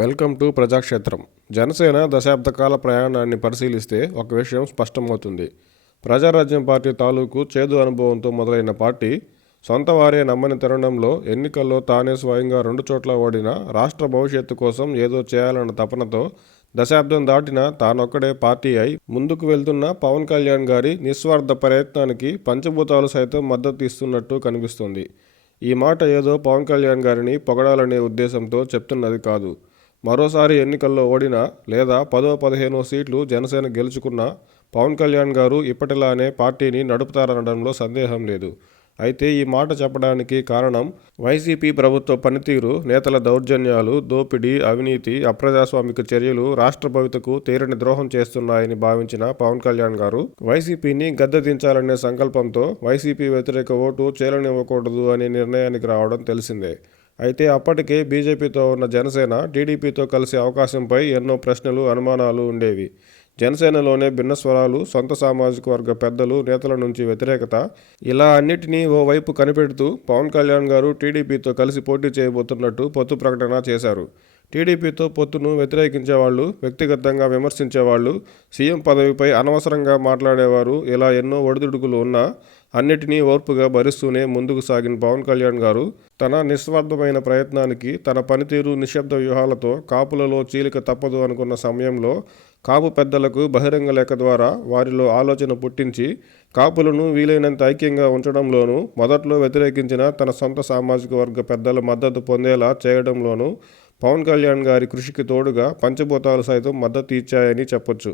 Welcome to ప్రజాక్షేత్రం. Janasena దశాబ్ద కాల ప్రయాణాన్ని పరిశీలిస్తే ఒక విషయం స్పష్టమవుతుంది. ప్రజారాజ్యం పార్టీ తాలూకు చేదు అనుభవంతో మొదలైన పార్టీ సొంత వారే నమ్మని తరుణంలో ఎన్నికల్లో తానే స్వయంగా 2 చోట్ల ఓడిన రాష్ట్ర భవిష్యత్తు కోసం ఏదో చేయాలన్న తపనతో దశాబ్దం దాటిన తానొక్కడే పార్టీ అయి ముందుకు వెళ్తున్న పవన్ కళ్యాణ్ గారి నిస్వార్థ ప్రయత్నానికి పంచభూతాలు సైతం మద్దతు ఇస్తున్నట్టు కనిపిస్తుంది. ఈ మాట ఏదో పవన్ కళ్యాణ్ గారిని పొగడాలనే ఉద్దేశంతో చెప్తున్నది కాదు. మరోసారి ఎన్నికల్లో ఓడినా లేదా 10-15 సీట్లు జనసేన గెలుచుకున్నా పవన్ కళ్యాణ్ గారు ఇప్పటిలానే పార్టీని నడుపుతారనడంలో సందేహం లేదు. అయితే ఈ మాట చెప్పడానికి కారణం వైసీపీ ప్రభుత్వ పనితీరు, నేతల దౌర్జన్యాలు, దోపిడీ, అవినీతి, అప్రజాస్వామిక చర్యలు రాష్ట్ర భవితకు తీరని ద్రోహం చేస్తున్నాయని భావించిన పవన్ కళ్యాణ్ గారు వైసీపీని గద్దెదించాలనే సంకల్పంతో వైసీపీ వ్యతిరేక ఓటు చేలనివ్వకూడదు అనే నిర్ణయానికి రావడం తెలిసిందే. అయితే అప్పటికే బీజేపీతో ఉన్న జనసేన టీడీపీతో కలిసే అవకాశంపై ఎన్నో ప్రశ్నలు, అనుమానాలు ఉండేవి. జనసేనలోనే భిన్న స్వరాలు, సొంత సామాజిక వర్గ పెద్దలు, నేతల నుంచి వ్యతిరేకత, ఇలా అన్నిటినీ ఓ వైపు కనిపెడుతూ పవన్ కళ్యాణ్ గారు టీడీపీతో కలిసి పోటీ చేయబోతున్నట్టు పొత్తు ప్రకటన చేశారు. టీడీపీతో పొత్తును వ్యతిరేకించేవాళ్ళు, వ్యక్తిగతంగా విమర్శించేవాళ్ళు, సీఎం పదవిపై అనవసరంగా మాట్లాడేవారు, ఇలా ఎన్నో ఒడిదుడుకులు ఉన్నా అన్నిటినీ ఓర్పుగా భరిస్తూనే ముందుకు సాగిన పవన్ కళ్యాణ్ గారు తన నిస్వార్థమైన ప్రయత్నానికి, తన పనితీరు, నిశ్శబ్ద వ్యూహాలతో కాపులలో చీలిక తప్పదు అనుకున్న సమయంలో కాపు పెద్దలకు బహిరంగ లేఖ ద్వారా వారిలో ఆలోచన పుట్టించి కాపులను వీలైనంత ఐక్యంగా ఉంచడంలోనూ, మొదట్లో వ్యతిరేకించిన తన సొంత సామాజిక వర్గ పెద్దల మద్దతు పొందేలా చేయడంలోనూ పవన్ కళ్యాణ్ గారి కృషికి తోడుగా పంచభూతాలు సైతం మద్దతు ఇచ్చాయని చెప్పొచ్చు.